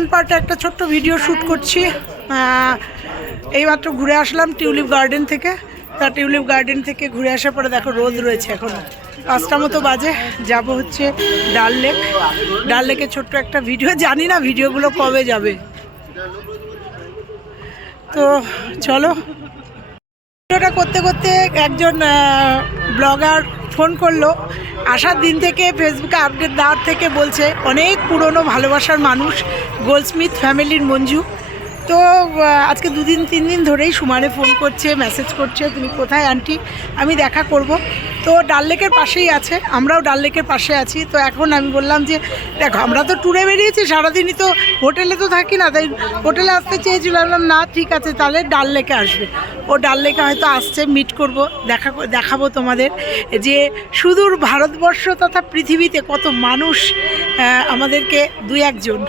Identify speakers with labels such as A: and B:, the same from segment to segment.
A: Second পার্টে একটা ছোট্ট ভিডিও শ্যুট করছি। এইমাত্র ঘুরে আসলাম টিউলিপ গার্ডেন থেকে। তা টিউলিপ গার্ডেন থেকে ঘুরে আসার পরে দেখো রোদ রয়েছে এখনও পাঁচটা মতো বাজে। যাব হচ্ছে ডাল লেক। ডাল লেকের ছোট্ট একটা ভিডিও। জানি না ভিডিওগুলো কবে যাবে। তো চলো। ভিডিওটা করতে করতে একজন ব্লগার ফোন করল। আসার দিন থেকে ফেসবুকে আপডেট দেওয়ার থেকে বলছে, অনেক পুরনো ভালোবাসার মানুষ, গোলস্মিথ ফ্যামিলির মঞ্জু। তো আজকে দুদিন, তিন দিন ধরেই সুমারে ফোন করছে, মেসেজ করছে, তুমি কোথায় আন্টি? আমি দেখা করব। তো ডাল লেকের পাশেই আছে, আমরাও ডাল লেকের পাশে আছি। তো এখন আমি বললাম যে, দেখো, আমরা তো ট্যুরে বেরিয়েছি, সারাদিনই তো হোটেলে তো থাকি না, তাই হোটেলে আসতে চেয়েছিলাম না, ঠিক আছে, তাহলে ডাল লেকে আসবে। ও ডাল লেকে হয়তো আসছে মিট করব, দেখা দেখাবো তোমাদের যে সুদূর ভারতবর্ষ তথা পৃথিবীতে কত মানুষ আমাদেরকে দু একজন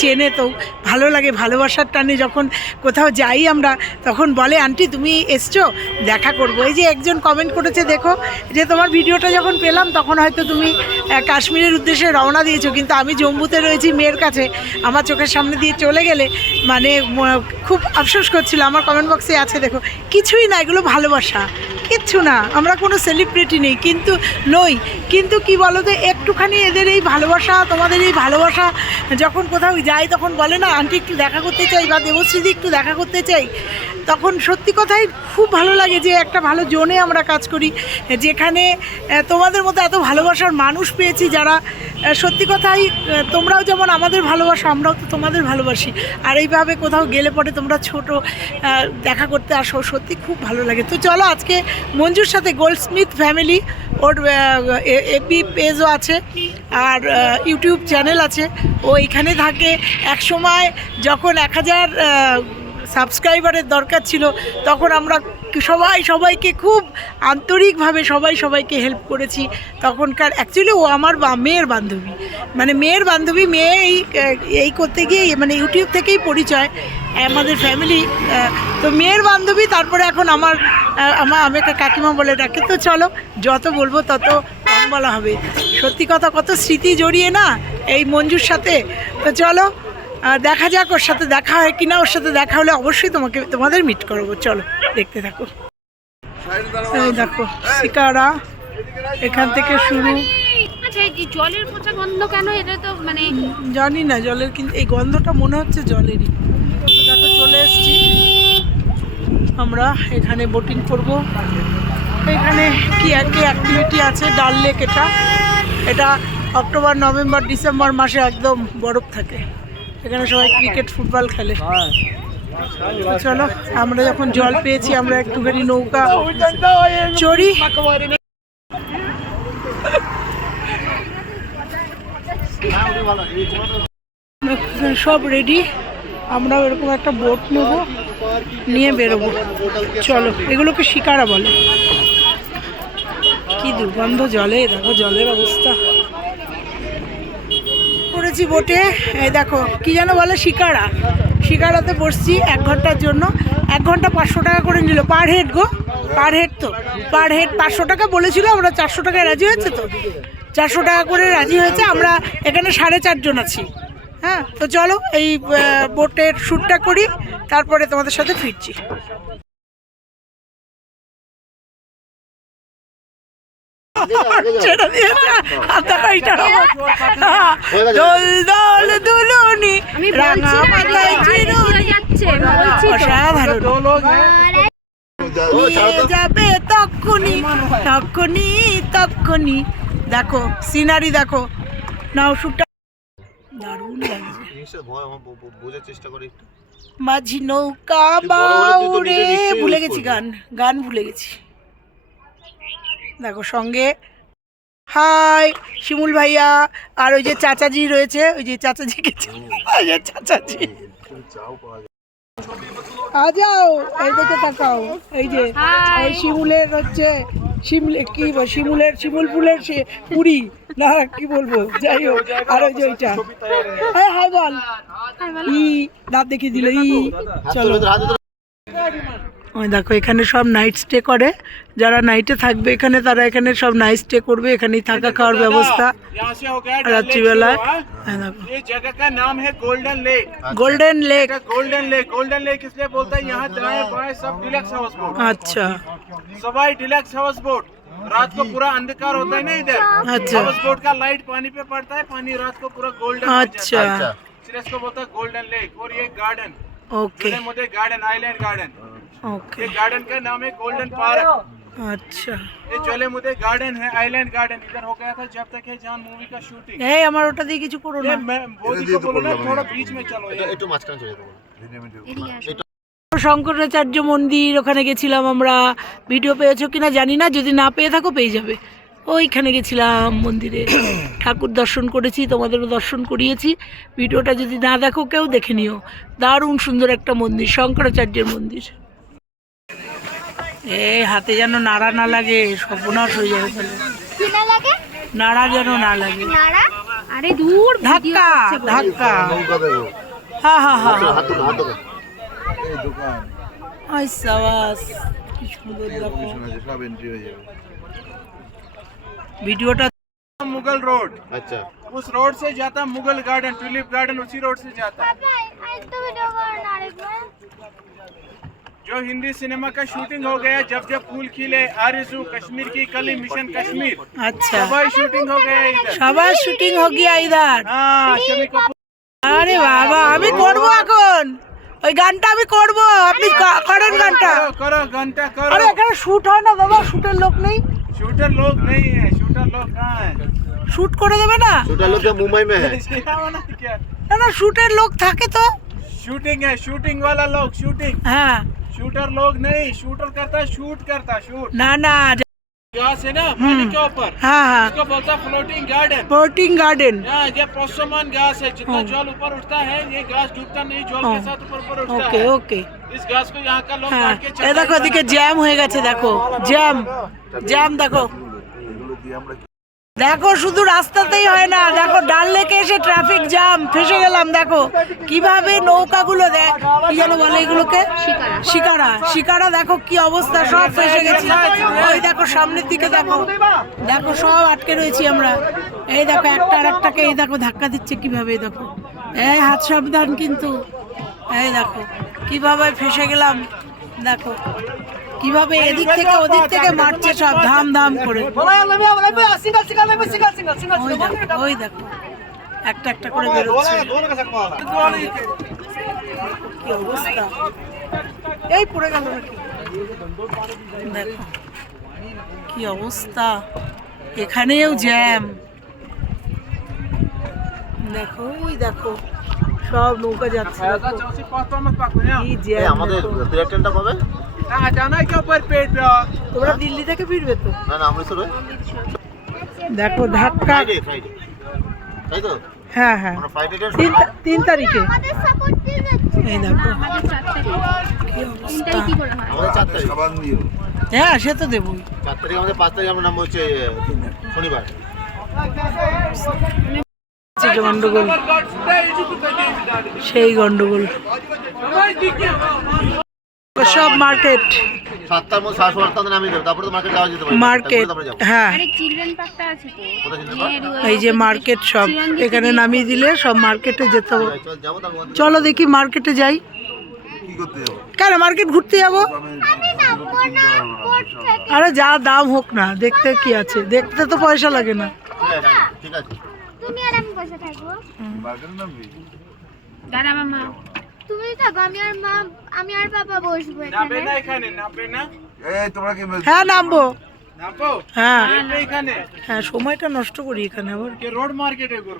A: চেনে তো ভালো লাগে ভালোবাসার টানে যখন কোথাও যাই আমরা, তখন বলে, আন্টি, তুমি এসছো? দেখা করব। এই যে একজন কমেন্ট করেছে, দেখো যে তোমার ভিডিওটা যখন পেলাম, তখন হয়তো তুমি কাশ্মীরের উদ্দেশ্যে রওনা দিয়েছ। কিন্তু আমি জম্মুতে রয়েছি মেয়ের কাছে, আমার চোখের সামনে দিয়ে চলে গেলে মানে খুব আফসোস করছিল। আমার কমেন্ট বক্সে আছে, দেখো, কিছুই না, এগুলো ভালোবাসা। কিচ্ছু না, আমরা কোনো সেলিব্রিটি নেই, কিন্তু নই। কিন্তু কি বলো তো একটুখানি এদের এই ভালোবাসা, তোমাদের এই ভালোবাসা, যখন কোথাও যাই, তখন বলে না আন্টি একটু দেখা করতে চাই বা দেবশ্রীদি একটু দেখা করতে চাই, তখন সত্যি কথাই খুব ভালো লাগে যে একটা ভালো জোনে আমরা কাজ করি, যেখানে তোমাদের মতো এত ভালোবাসার মানুষ পেয়েছি যারা সত্যি কথাই তোমরাও যেমন আমাদের ভালোবাসো, আমরাও তো তোমাদের ভালোবাসি। আর এইভাবে কোথাও গেলে পরে তোমরা ছোট দেখা করতে আসো, সত্যি খুব ভালো লাগে। তো চলো আজকে মঞ্জুর সাথে গোল্ডস্মিথ ফ্যামিলি, ওর এপি পেজও আছে, আর ইউটিউব চ্যানেল আছে, ও এখানে থাকে, এক সময় যখন এক হাজার সাবস্ক্রাইবারের দরকার ছিল, তখন আমরা সবাই সবাইকে খুব আন্তরিকভাবে সবাই সবাইকে হেল্প করেছি। তখনকার অ্যাকচুয়ালি ও আমার বা- মেয়ের বান্ধবী। মানে মেয়ের বান্ধবী, মেয়ে এই এই করতে গিয়ে মানে ইউটিউব থেকেই পরিচয় আমাদের ফ্যামিলি তো মেয়ের বান্ধবী, তারপরে এখন আমার আমার, আমি একটা কাকিমা বলে ডাকে। তো চলো, যত বলব তত কম বলা হবে। সত্যি কথা, কত স্মৃতি জড়িয়ে না এই মঞ্জুর সাথে? তো চলো দেখা যাক ওর সাথে দেখা হয় কিনা ওর সাথে দেখা হলে অবশ্যই তোমাকে তোমাদের মিট করব। চলো দেখতে থাকো। এই দেখো শিকারা এখান থেকে শুরু।
B: আচ্ছা এই যে জলের পচা গন্ধ কেন? এটা তো মানে
A: জানি না জলের কিন্তু এই গন্ধটা মনে হচ্ছে জলেরই। দেখো চলে এসছি। আমরা এখানে বোটিং করব। এখানে কি কি অ্যাক্টিভিটি আছে? ডাল লেক এটা। এটা অক্টোবর নভেম্বর ডিসেম্বর মাসে একদম বরফ থাকে। এখানে সবাই ক্রিকেট ফুটবল খেলে। চলো, আমরা যখন জল পেয়েছি, আমরা একটুখানি নৌকা চড়ি। সব রেডি আমরা এরকম একটা বোট নেব, নিয়ে বেরোবো। চলো, এগুলোকে শিকারা বলে। কি দুর্গন্ধ জলে, দেখো জলের অবস্থা। করেছি বোটে এই দেখো, কি যেন বলে, শিকারা। শিকারাতে বসছি এক ঘণ্টার জন্য। এক ঘণ্টা পাঁচশো টাকা করে নিল। পার হেড গো, পার হেড তো। পার হেড পাঁচশো টাকা বলেছিল, আমরা চারশো টাকায় রাজি হয়েছে তো। চারশো টাকা করে রাজি হয়েছে, আমরা এখানে সাড়ে চারজন আছি। হ্যাঁ তো চলো, এই বোটের শ্যুটটা করি, তারপরে তোমাদের সাথে ফিরছি। ছেড়ে দিয়েছে দোল দোল দুলুনি রাঙা চিরুনি। অসাধারণ যাবে তক্ষুনি তক্ষুনি তক্ষুনি দেখো সিনারি দেখো নাও শুটটা দারুণ
C: বোঝার চেষ্টা করে একটু
A: মাঝি নৌকা বাউরে ভুলে গেছি গান গান ভুলে গেছি দেখো সঙ্গে। হাই শিমুল ভাইয়া। আর ওই যে চাচাজি রয়েছে ওই যে চাচাজিকে চাচাজি। যাও এই দিকে তাকাও। এই যে এই শিমুলের হচ্ছে শিমলে কি বল শিমুলের শিমুল ফুলের সে পুরি। না কি বলব যাই হোক আর ওই যে ওইটা। এই হাই বল। ই দাঁত দেখিয়ে দিল ই। চলো। ওই দেখো এখানে সব নাইট স্টে করে যারা নাইটে থাকবে এখানে তারা এখানে সব নাইট স্টে করবে এখানেই থাকা খাওয়ার ব্যবস্থা
D: यहाँ से हो गया डल लेक
A: রাত্রিবেলায়
D: शुरू, हाँ?
A: হ্যাঁ দেখো
D: ये जगह का नाम है Golden Lake
A: Golden Lake
D: Golden Lake Golden Lake इसलिए बोलता है यहाँ दाएं बाएं सब डिलक्स हाउस बोट
A: আচ্ছা
D: सवाई डिलक्स हाउस बोट रात को पूरा अंधकार होता है ना इधर
A: अच्छा।
D: हाउस बोट का लाइट पानी पे पड़ता है पानी रात को पूरा गोल्डन
A: अच्छा
D: इसलिए इसको बोलता है गोल्डन लेक और ये garden
A: okay
D: मोदे garden island garden
A: okay
D: ये गार्डन का नाम है गोल्डन पार्क
A: আচ্ছা
D: ये जोले मुदे गार्डन है आइलैंड गार्डन इधर हो गया था जब तक है जान मूवी का शूटिंग
A: এই আমার ওটা দিয়ে কিছু করো না
D: ये मैं मोदी को बोलो ना थोड़ा बीच में चलो
C: এটা
D: ये
C: একটু মাঝখানে চলে যেতে বলো
B: এদিকে আসো।
A: শঙ্করাচার্য মন্দির ওখানে গেছিলাম আমরা ভিডিও পেয়েছো কিনা জানি না যদি না পেয়ে থাকো পেয়ে যাবে ওইখানে গেছিলাম মন্দিরে ঠাকুর দর্শন করেছি তোমাদেরও দর্শন করিয়েছি ভিডিওটা যদি না দেখো কেউ দেখে নিও দারুণ সুন্দর একটা মন্দির শঙ্করাচার্যের মন্দির এ হাতে যেন নাড়া না লাগে সর্বনাশ হয়ে যাবে তাহলে
E: কি না লাগে
A: নাড়া যেন না লাগে
E: নাড়া
B: আরে দূর
A: ধাক্কা ধাক্কা
C: নৌকা দেবো
A: হা হা হা
C: হাত ধোকা হাত ধোকা
A: আই সাবাস কি সুন্দর দেখো
C: সব এন্ট্রি হয়ে যাবে
A: ভিডিওটা
D: मुगल रोड
C: আচ্ছা
D: उस रोड से जाता मुगल गार्डन ट्यूलिप गार्डन उसी रोड से जाता
E: আজ
D: जो हिंदी सिनेमा का शूटिंग हो गया जब जब फूल खिले आरजू कश्मीर की कली मिशन कश्मीर
A: আচ্ছা
D: सबाई शूटिंग हो गया इधर
A: সবার শুটিং हो गया इधर
D: हाँ शमी कपूर
A: আরে বাবা আমি করব এখন ওই গানটা আমি করব আপনি কা- করেন গানটা
D: करो करो घंटा
A: আরে
D: करो
A: এখানে শুট হয় না দাদা শুটের লোক নেই
D: शूटर लोग नहीं है शूटर लोग कहाँ है
A: শুট করে দেবে না
C: छोटा लोग क्या मुंबई में है
D: क्या होना क्या
A: না না শুটের লোক থাকে তো
D: शूटिंग है शूटिंग वाला लोग शूटिंग
A: হ্যাঁ
D: शूटर लोग नहीं शूटर करता शूट करता शूट।
A: ना ना
D: घास है ना पानी के ऊपर
A: हाँ हाँ।
D: इसको बोलता फ्लोटिंग गार्डन
A: फ्लोटिंग
D: गार्डन ये प्रोसमान गैस है। जितना
A: हाँ।
D: जल ऊपर उठता है ये गैस डूबता नहीं जल
A: हाँ।
D: के साथ ऊपर ऊपर उठता
A: ओके,
D: है।
A: ओके।
D: इस गैस को यहाँ का लोग हाँ। के
A: देखो
D: देखिए
A: जैम हो गए देखो। जैम जैम देखो। দেখো শুধু রাস্তাতেই হয় না দেখো ডাল লেকে এসে ট্রাফিক জ্যাম ফেসে গেলাম দেখো। কীভাবে নৌকাগুলো দেখ কি যেন বলে এগুলোকে? শিকারা। শিকারা। দেখো কি অবস্থা সব ফেসে গেছি। ওই দেখো সামনের দিকে দেখো। দেখো সব আটকে রয়েছি আমরা। এই দেখো একটা আর একটাকে এই দেখো ধাক্কা দিচ্ছে কীভাবে দেখো। এই হাত সাবধান কিন্তু। এই দেখো কীভাবে ফেসে গেলাম দেখো। কীভাবে এদিক থেকে ওদিক থেকে মারছে সব ধাম ধাম করে। ওই দেখো একটা একটা করে কি অবস্থা? এই পড়ে গেল দেখো কি অবস্থা? এখানেও জ্যাম। দেখো ওই দেখো সব নৌকা যাচ্ছে
C: আমাদের কবে?
D: জানাই
A: তোমরা দিল্লি থেকে ফিরবে তো?
C: না না
A: দেখো ধাক্কা
C: তাই তো?
A: হ্যাঁ হ্যাঁ। তিন তারিখে।
B: হ্যাঁ?
A: সে তো দেবো
C: চার তারিখ আমাদের পাঁচ তারিখ আমার নাম হচ্ছে শনিবার।
A: গন্ডগোল। সেই গন্ডগোল। সব মার্কেট।
C: মার্কেট যাওয়া যেতে পারে।
A: মার্কেট
C: তারপরে যাব।
A: হ্যাঁ।
B: নেহেরু,
A: এই যে মার্কেট সব এখানে নামিয়ে দিলে সব মার্কেটে যেতে হবে।
C: চল যাব তারপর
A: চলো দেখি মার্কেটে যাই।
C: কি করতে যাব?
A: কেন মার্কেট ঘুরতে যাব?
E: আমি নামবো না বোট থেকে
A: আরে যা দাম হোক না দেখতে কি আছে। দেখতে তো পয়সা লাগে না।
C: ঠিক আছে।
E: তুমি আর আমি বসে থাকবো
B: দাঁড়া মামা
E: তুমি থাকো আমি আর মা আমি আর বাবা বসবো
D: ना
E: এখানে
D: बेना एखाने ना बेना
A: হ্যাঁ নামবো
D: ना पो
A: হ্যাঁ
D: पे एखाने
A: হ্যাঁ সময়টা নষ্ট করি এখানে আবার
D: ये रोड मार्केट है गुरु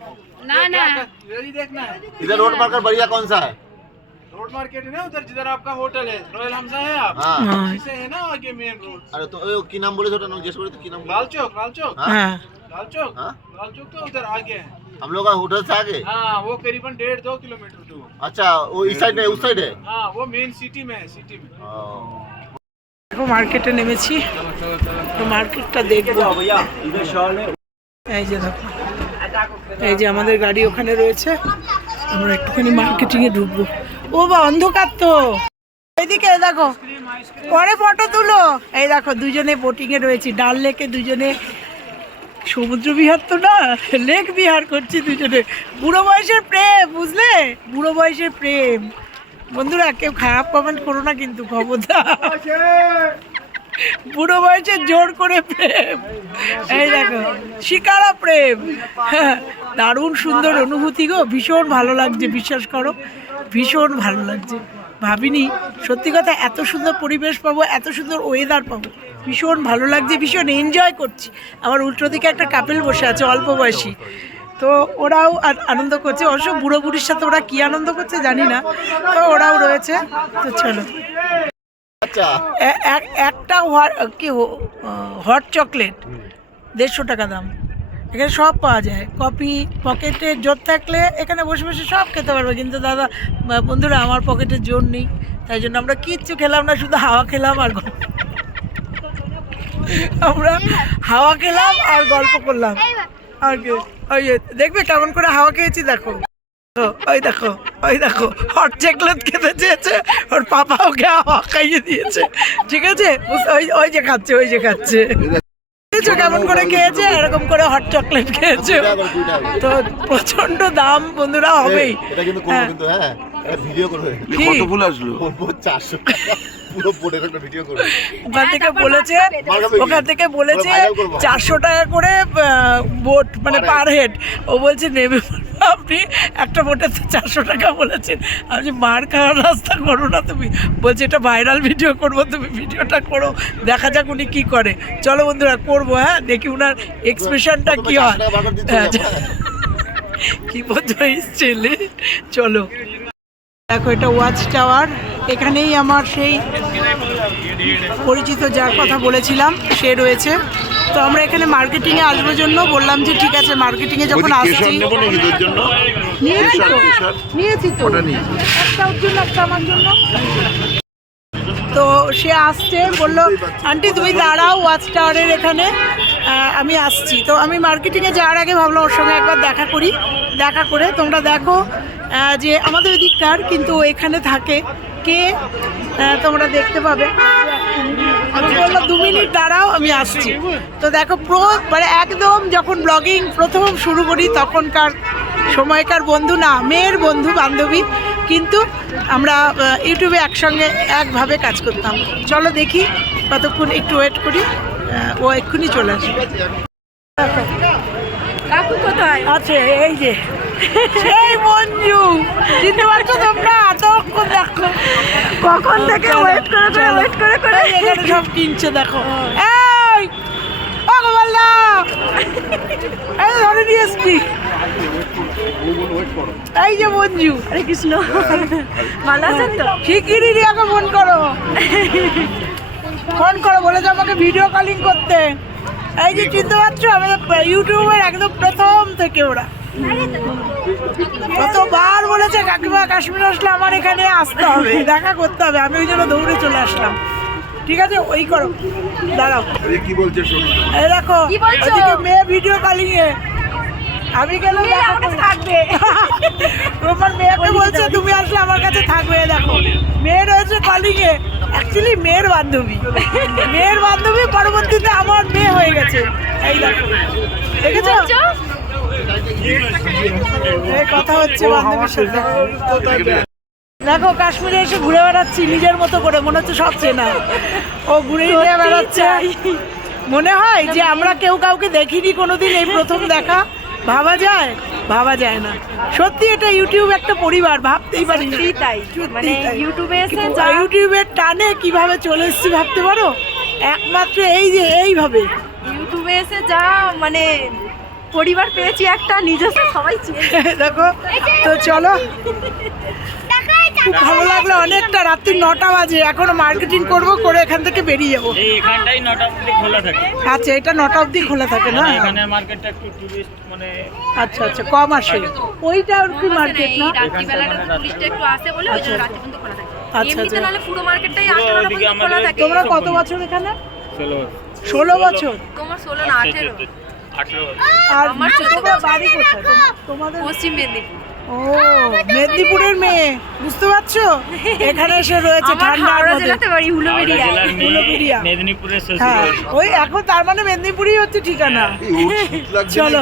B: না না
D: यही देखना है
C: इधर रोड मार्केट बढ़िया कौन सा है
D: रोड मार्केट है ना उधर जिधर आपका होटल है रॉयल हमजा है आप
C: हाँ
A: হ্যাঁ
D: इसी से है ना आगे मेन रोड
C: अरे तो ए, की नाम बोले छोटा नाम जिस बोले तो की नाम बोले?
D: लाल चौक लाल चौक
C: हाँ?
A: হ্যাঁ
D: लाल चौक
C: हाँ?
D: लाल चौक तो उधर आगे है
C: हम लोग का होटल से आगे
D: हाँ वो करीबन डेढ़ दो किलोमीटर दूर
C: अच्छा वो इस साइड है उस साइड है
D: हाँ वो मेन सिटी में है सिटी में
A: দেখো মার্কেটে নেমেছি তো মার্কেটটা দেখবো এই যে দেখো এই যে আমাদের গাড়ি ওখানে রয়েছে আমরা একটুখানি মার্কেটিং এ ঢুকবো ও বা অন্ধকার তো এইদিকে এই দেখো পরে ফটো তুলো এই দেখো দুজনে বোটিং এ রয়েছি ডাল লেকে দুজনে সমুদ্র বিহার তো না, লেক বিহার করছি দুজনে। বুড়ো বয়সের প্রেম, বুঝলে? বুড়ো বয়সের প্রেম। বন্ধুরা, কেউ খারাপ কমেন্ট করো না কিন্তু, খবরদার। বুড়ো বয়সে জোর করে প্রেম। এই দেখো, শিকারা প্রেম। দারুণ সুন্দর অনুভূতি গো, ভীষণ ভালো লাগছে, বিশ্বাস করো। ভীষণ ভালো লাগছে। ভাবিনি, সত্যি কথা, এত সুন্দর পরিবেশ পাবো, এত সুন্দর ওয়েদার পাবো। ভীষণ ভালো লাগছে ভীষণ এনজয় করছি। আমার উল্টো দিকে একটা কাপেল বসে আছে অল্প বয়সী। তো ওরাও আনন্দ করছে। অবশ্য বুড়ো বুড়ির সাথে ওরা কী আনন্দ করছে জানি না। তো ওরাও রয়েছে। তো চলো।
C: আচ্ছা।
A: এক- একটা কি হট চকলেট দেড়শো টাকা দাম। এখানে সব পাওয়া যায়। কফি পকেটে জোর থাকলে এখানে বসে বসে সব খেতে পারবে। কিন্তু দাদা বন্ধুরা আমার পকেটে জোর নেই। তাই জন্য আমরা কিচ্ছু খেলাম না শুধু হাওয়া খেলাম আর আমরা হাওয়া খেলাম আর গল্প করলাম। আর কি ওই দেখবে কেমন করে হাওয়া খেয়েছি দেখো। ওই দেখো ওই দেখো হট চকলেট খেতে চেয়েছে ওর পাপা ওকে হাওয়া খাইয়ে দিয়েছে। ঠিক আছে? ওই ওই যে খাচ্ছে ওই যে খাচ্ছে। কেমন করে খেয়েছে? এরকম করে হট চকলেট খেয়েছে।
C: করে, করে।
A: তো প্রচণ্ড দাম বন্ধুরা হবেই।
C: এটা কিন্তু। কিন্তু হ্যাঁ। ভিডিও করবে।
A: কি?
C: বলব চারশো টাকা। পুরো বোর্ডের একটা ভিডিও করবে।
A: ওখান থেকে বলেছে ওখান থেকে বলেছে। চারশো টাকা করে বোট মানে পার হেড ও বলছে নেবে আপনি একটা বোটে তো চারশো টাকা বলেছেন। আমি মার খাওয়ার রাস্তা করো না তুমি। বলছে এটা ভাইরাল ভিডিও করব তুমি ভিডিওটা করো দেখা যাক উনি কী করে। চলো বন্ধুরা করব হ্যাঁ? দেখি উনার এক্সপ্রেশনটা কী হয়।
C: দিচ্ছে
A: হ্যাঁ, কি বোঝাই ছেলে? চলো। দেখো এটা ওয়াচ টাওয়ার এখানেই আমার সেই পরিচিত যার কথা বলেছিলাম সে রয়েছে। তো আমরা এখানে মার্কেটিংয়ে আসব জন্য বললাম যে ঠিক আছে মার্কেটিংয়ে যখন আসছি নিয়েছি তো নিয়েছি তো। একটা ওর জন্য একটা আমার জন্য। তো সে আসছে বলল আন্টি তুমি দাঁড়াও ওয়াচ টাওয়ারের এখানে। আমি আসছি। তো আমি মার্কেটিংয়ে যাওয়ার আগে ভাবলাম ওর সঙ্গে একবার দেখা করি দেখা করে তোমরা দেখো যে আমাদের ওদিককার কিন্তু এখানে থাকে। কে তোমরা দেখতে পাবে। আমি দু মিনিট দাঁড়াও আমি আসছি। তো দেখো প্রো মানে একদম যখন ব্লগিং প্রথম শুরু করি তখনকার সময়কার বন্ধু না মেয়ের বন্ধু বান্ধবী কিন্তু আমরা ইউটিউবে একসঙ্গে একভাবে কাজ করতাম। চলো দেখি কতক্ষণ একটু ওয়েট করি ও এক্ষুনি চলে আসবে।
B: কাকু কোথায়?
A: আছে এই যে। সেই মঞ্জু চিনতে পারছ তোমরা? এতক্ষণ দেখো। কখন থেকে ওয়েট করে করে ওয়েট করে করে। এখানে সব কিনছে দেখো। এই! এই ধরে নিয়ে এসছি এই যে মঞ্জু
B: আরে কৃষ্ণ। ভালো আছেন তো?
A: শিগগিরই রিয়াকে ফোন করো। ফোন করো বলেছে আমাকে ভিডিও কলিং করতে। এই যে চিনতে পারছ? আমাদের ইউটিউবের একদম প্রথম থেকে ওরা। কতবার বলেছে কাকিমা কাশ্মীর আসলে আমার এখানে আসতে হবে দেখা করতে হবে। আমি ওই জন্য দৌড়ে চলে আসলাম। ঠিক আছে? ওই করো। দাঁড়াও।
C: কি বলছে
A: এই দেখো ওদিকে মেয়ে ভিডিও কলিং এ আমি গেলাম।
B: থাকবে।
A: তোমার মেয়েকে বলছে তুমি আসলে আমার কাছে থাকবে দেখো। মেয়ে রয়েছে কলিং এ অ্যাকচুয়ালি মেয়ের বান্ধবী। মেয়ের বান্ধবী পরবর্তীতে আমার মেয়ে হয়ে গেছে। এই দেখো। দেখেছ? কথা হচ্ছে বান্ধবীর সাথে। দেখো কাশ্মীরে এসে ঘুরে বেড়াচ্ছি নিজের মতো করে মনে হচ্ছে সব চেনা। ও ঘুরে ঘুরে বেড়াচ্ছে। মনে হয় যে আমরা কেউ কাউকে দেখিনি কোনোদিন এই প্রথম দেখা। ভাবা যায়? ভাবা যায় না। সত্যি এটা ইউটিউব একটা পরিবার ভাবতেই পারি না
B: তাই। মানে ইউটিউবে এসে
A: ইউটিউবের টানে কীভাবে চলে এসেছি ভাবতে পারো? একমাত্র এই যে এইভাবে।
B: ইউটিউবে এসে যা মানে পরিবার পেয়েছি একটা নিজস্ব সবাই
A: দেখো তো চলো। খুব ভালো লাগল অনেকটা রাত্রি নটা বাজে এখনও মার্কেটিং করব করে এখান থেকে বেরিয়ে যাব।
F: এখানটাই নটা অবধি খোলা থাকে।
A: আচ্ছা এটা নটা অবধি খোলা থাকে না?
F: এখানে মার্কেটটা একটু টুরিস্ট মানে
A: আচ্ছা আচ্ছা কম আসে। ওইটা আর কি মার্কেট না
B: রাত্রিবেলাটা পুলিশটা একটু আসে বলে ওই জন্য রাত পর্যন্ত খোলা থাকে।
A: আচ্ছা,
B: এমনিতে
A: আচ্ছা।
B: পুরো মার্কেটটাই আটটা নটা পর্যন্ত খোলা থাকে।
A: তোমরা কত বছর এখানে?
F: ষোলো
A: ষোলো বছর?
B: তোমার ষোলো না আঠেরো।
F: আঠেরো
A: আর
B: আমার চোদ্দ
A: বাড়ি কোথায়? তোমাদের
B: পশ্চিম মেদিনীপুর।
A: ও মেদিনীপুরের মেয়ে। বুঝতে পারছ? এখানে এসে রয়েছে ঠান্ডার মধ্যে।
B: হুলুবেড়িয়া।
F: মেদিনীপুরের
A: হ্যাঁ ওই এখন তার মানে মেদিনীপুরই হচ্ছে ঠিকানা।
C: লাগছে
A: চলো।